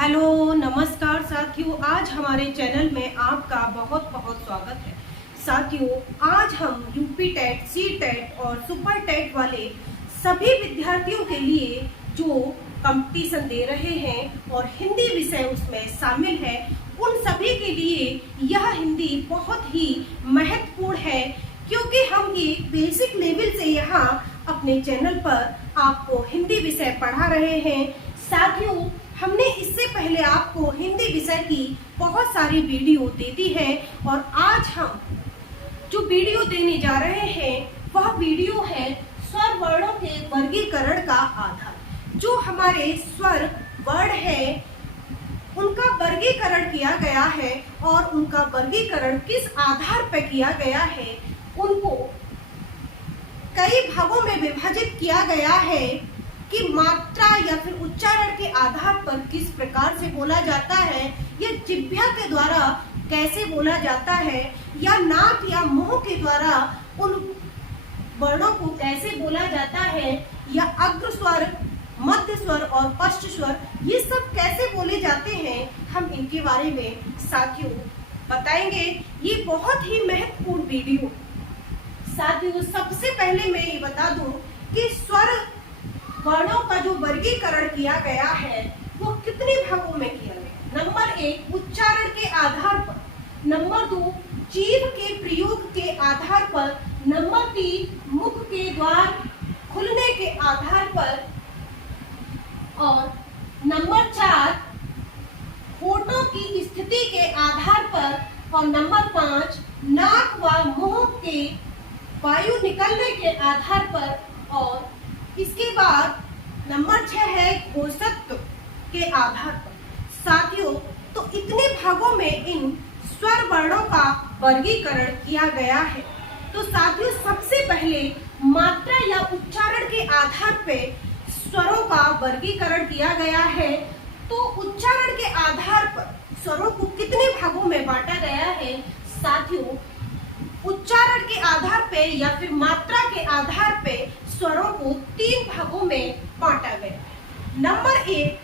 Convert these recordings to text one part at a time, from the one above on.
Hello नमस्कार साथियों, आज हमारे चैनल में आपका बहुत बहुत स्वागत है। साथियों, आज हम यूपी टेट, सी टेट और सुपर टेट वाले सभी विद्यार्थियों के लिए जो कंपटीशन दे रहे हैं और हिंदी विषय उसमें शामिल है, उन सभी के लिए यह हिंदी बहुत ही महत्वपूर्ण है, क्योंकि हम एक बेसिक लेवल से यहाँ अपने चैनल पर आपको हिंदी विषय पढ़ा रहे हैं। साथियों, हमने इससे पहले आपको हिंदी विषय की बहुत सारी वीडियो दे दी है और आज हम जो वीडियो देने जा रहे हैं वह वीडियो है स्वर वर्णों के वर्गीकरण का आधार। जो हमारे स्वर वर्ण है उनका वर्गीकरण किया गया है और उनका वर्गीकरण किस आधार पर किया गया है, उनको कई भागों में विभाजित किया गया है कि मात्रा या फिर उच्चारण के आधार पर किस प्रकार से बोला जाता है, या जिह्वा के द्वारा कैसे बोला जाता है, या नाक या मुंह के द्वारा उन वर्णों को कैसे बोला जाता है, या अग्र स्वर, मध्य स्वर और पश्च स्वर ये सब कैसे बोले जाते हैं, हम इनके बारे में साथियों बताएंगे। ये बहुत ही महत्वपूर्ण वीडियो। साथियों, सबसे पहले मैं ये बता दूं कि स्वर वर्णों का जो वर्गीकरण किया गया है वो कितने भागों में किया गया। नंबर 1 उच्चारण के आधार पर, नंबर 2 जीभ के प्रयोग के आधार पर, नंबर 3 मुख के द्वार खुलने के आधार पर, और नंबर 4 होठों की स्थिति के आधार पर, और नंबर 5 नाक व मुंह के वायु निकलने के आधार पर, और इसके बाद नंबर 6 है घोषत्व के आधार पर। साथियों, तो इतने भागों में इन स्वर वर्णों का वर्गीकरण किया गया है। तो साथियों, सबसे पहले मात्रा या उच्चारण के आधार पर स्वरों का वर्गीकरण किया गया है। तो उच्चारण के आधार पर स्वरों को कितने भागों में बांटा गया है। साथियों, उच्चारण के आधार पे या फिर मात्रा के आधार पे स्वरों को 3 भागों में बांटा गया। नंबर 1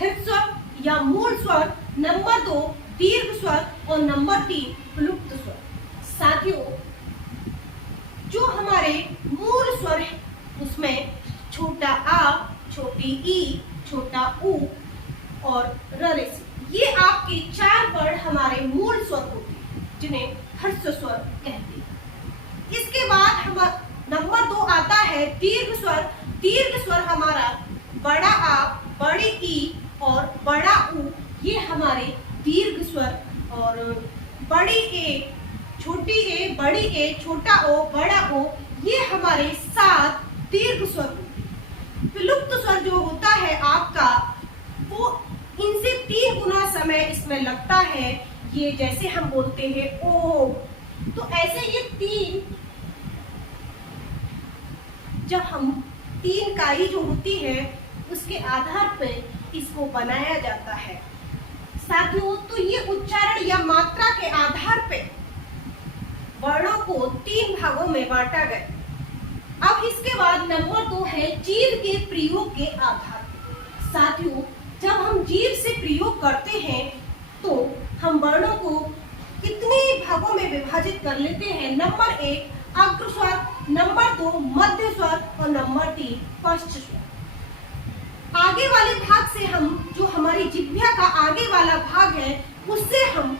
हृदय स्वर या मूल स्वर, नंबर 2 दीर्घ स्वर और नंबर 3 प्लुप्त स्वर। साथियों, जो हमारे मूल स्वर है उसमें छोटा आ, छोटी ई, छोटा ऊ और रे, ये आपके 4 वर्ण हमारे मूल स्वर होते हैं, जिन्हें हर्ष स्वर कहते हैं। इसके बाद हम नंबर 2 आता है दीर्घ स्वर। दीर्घ स्वर हमारा बड़ा आ, बड़ी ई और बड़ा ऊ, ये हमारे दीर्घ स्वर, और बड़ी ए, छोटी ए, बड़ी ए, छोटा ओ, बड़ा ओ, ये हमारे 7 दीर्घ स्वर होते हैं। विलुप्त स्वर जो होता है आपका, वो इनसे 3 गुना समय इसमें लगता है। ये जैसे हम बोलते हैं ओ, तो ऐसे ये 3, जब हम 3 काई जो होती है उसके आधार पर इसको बनाया जाता है। साथियों, तो ये उच्चारण या मात्रा के आधार पे वर्णों को 3 भागों में बांटा गया। अब इसके बाद नंबर 2 है जीभ के प्रयोग के आधार पर। साथियों, जब हम जीभ से प्रयोग करते हैं तो हम वर्णों को कितने भागों में विभाजित कर लेते हैं। नंबर 1 अग्र स्वर, नंबर 2 मध्य स्वर और नंबर 3 पश्च स्वर। आगे वाले भाग से हम, जो हमारी जिह्वा का आगे वाला भाग है, उससे हम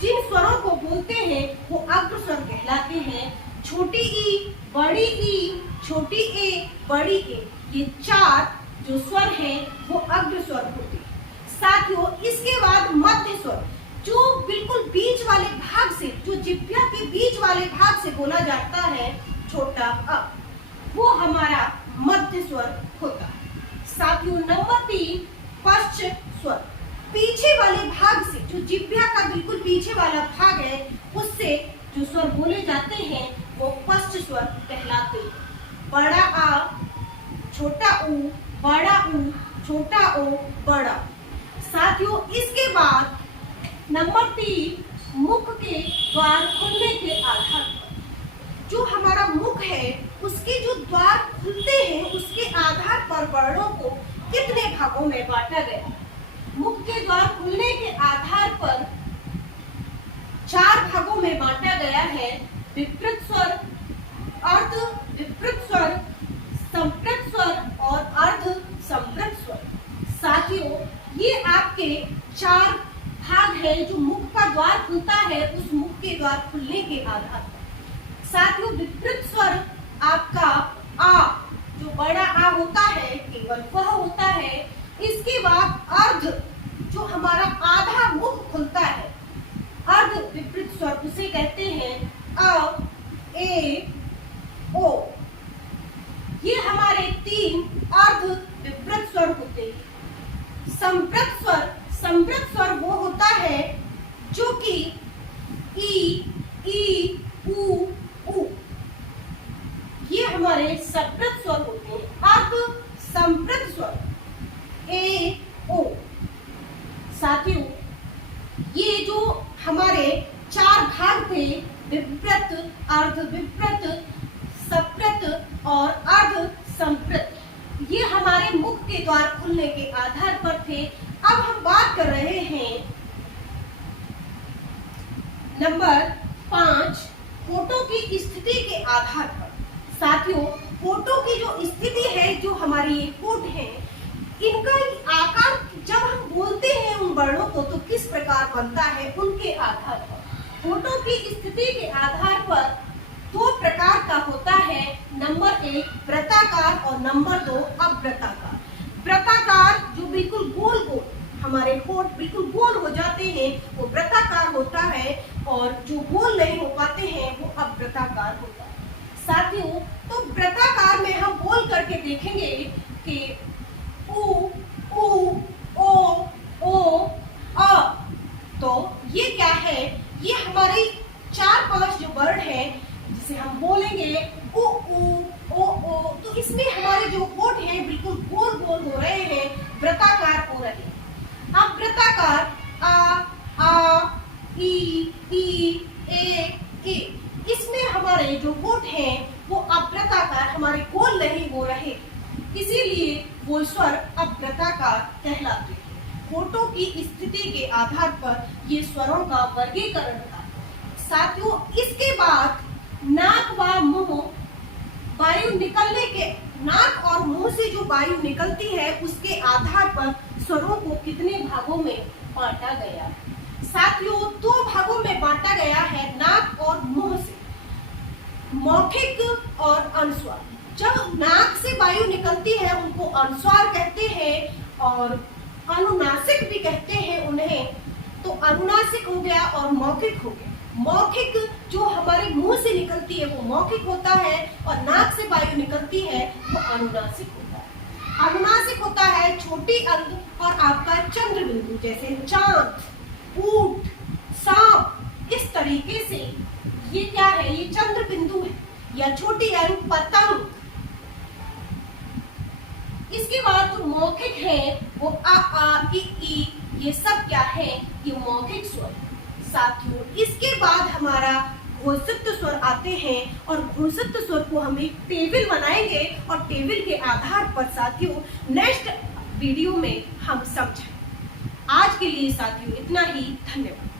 जिन स्वरों को बोलते हैं वो अग्र स्वर कहलाते हैं। छोटी ई, बड़ी ई, छोटी ए, बड़ी ए, ये 4 जो स्वर हैं वो अग्र स्वर होते हैं। साथियों, इसके बाद मध्य स्वर, जो बिल्कुल बीच वाले भाग से, जो जिह्वा के बीच वाले भाग से बोला जाता है, छोटा अ, वो हमारा मध्य स्वर होता है। साथियों, नंबर 3 पश्च स्वर, पीछे वाले भाग से, जो जिह्वा का बिल्कुल पीछे वाला भाग है, उससे जो स्वर बोले जाते हैं वो पश्च स्वर कहलाते हैं। बड़ा आ, छोटा ऊ, बड़ा ऊ, छोटा ओ, बड़ा। साथियों, इसके बाद नंबर 3 मुख के द्वार खुलने के आधार पर, जो हमारा मुख है उसके जो द्वार खुलते हैं उसके आधार पर वर्णों को कितने भागों में बांटा गया। मुख के द्वार खुलने के आधार पर 4 भागों में बांटा गया है। विपरीत स्वर, अर्ध विपरीत स्वर, संपृक्त स्वर और अर्ध संपृक्त स्वर। साथियों, ये आपके 4 भाग है जो मुख का द्वार खुलता है, उस मुख के द्वार खुलने के आधार पर। साथियों, विपरीत स्वर आपका आ, जो बड़ा आ होता है, केवल वह होता है। इसके बाद अर्ध, जो हमारा आधा मुख खुलता है, अर्ध विपरीत स्वर उसे कहते हैं अ, ए, ओ। ये हमारे 3 अर्ध विपरीत स्वर होते हैं। संपृक्त स्वर, संपृक्त स्वर वो होता है जो कि ई, ऊ, उ, ये हमारे संपृक्त स्वर होते हैं। अर्ध संपृक्त स्वर ए, ओ। साथियों, ये जो हमारे 4 भाग थे, विपरीत, अर्ध विपरीत, संपृक्त और अर्ध संपृक्त, ये हमारे मुख के द्वार खुलने के आधार पर थे। अब हम बात कर रहे हैं नंबर 5, फोटो की स्थिति के आधार पर। साथियों, फोटो की जो स्थिति है, जो हमारी ये होठ है, इनका आकार जब हम बोलते हैं उन वर्णों को तो किस प्रकार बनता है, उनके आधार पर। फोटो की स्थिति के आधार पर 2 प्रकार का होता है। नंबर 1 वृत्ताकार और नंबर 2 अवृत्ताकार। वृत्ताकार जो बिल्कुल गोल गोल, हमारे होठ बिल्कुल गोल हो जाते हैं, वो वृत्ताकार होता है, और जो गोल नहीं हो पाते हैं वो अवृत्ताकार होता है। साथियों, तो वृत्ताकार में हम बोल करके देखेंगे कि उ, ओ, अ। तो ये क्या है? ये हमारे 4-5 जो वर्ड है जिसे हम बोलेंगे उ, ओ। तो इसमें हमारे जो होठ हैं बिल्कुल गोल गोल हो रहे हैं, वृत्ताकार हो रहे हैं। अब वृत्ताकार आ, ई, ए। इसमें हमारे जो होठ हैं वो अवृत्ताकार, हमारे गोल नहीं हो रहे, इसीलिए वो स्वर अवृत्ताकार कहलाते हैं। होठों की स्थिति के आधार पर ये स्वरों का वर्गीकरण था। साथियों, इसके बाद नाक व मुंह, वायु निकलने के, नाक और मुंह से जो वायु निकलती है उसके आधार पर स्वरों को कितने भागों में बांटा गया है? साथियों, 2 भागों में बांटा गया है, नाक और मुंह से। मौखिक और अनुस्वार। जब नाक से वायु निकलती है उनको अनुस्वार कहते हैं, और अनुनासिक भी कहते हैं उन्हें। तो अनुनासिक हो गया और मौखिक हो गया। मौखिक जो हमारे मुंह से निकलती है वो मौखिक होता है, और नाक से वायु निकलती है वो अनुनासिक होता है। अनुनासिक होता है छोटी अंग और आपका चंद्र बिंदु, जैसे चांद, ऊंट, सांप, इस तरीके से। ये क्या है? ये चंद्र बिंदु है, या छोटी अंग पतंग। इसके बाद जो मौखिक है वो आ, ई, ये सब क्या है? ये मौखिक स्वर। साथियों, इसके बाद हमारा घोषित स्वर आते हैं, और घोषित स्वर को हम एक टेबल बनाएंगे, और टेबल के आधार पर साथियों नेक्स्ट वीडियो में हम समझें। आज के लिए साथियों इतना ही। धन्यवाद।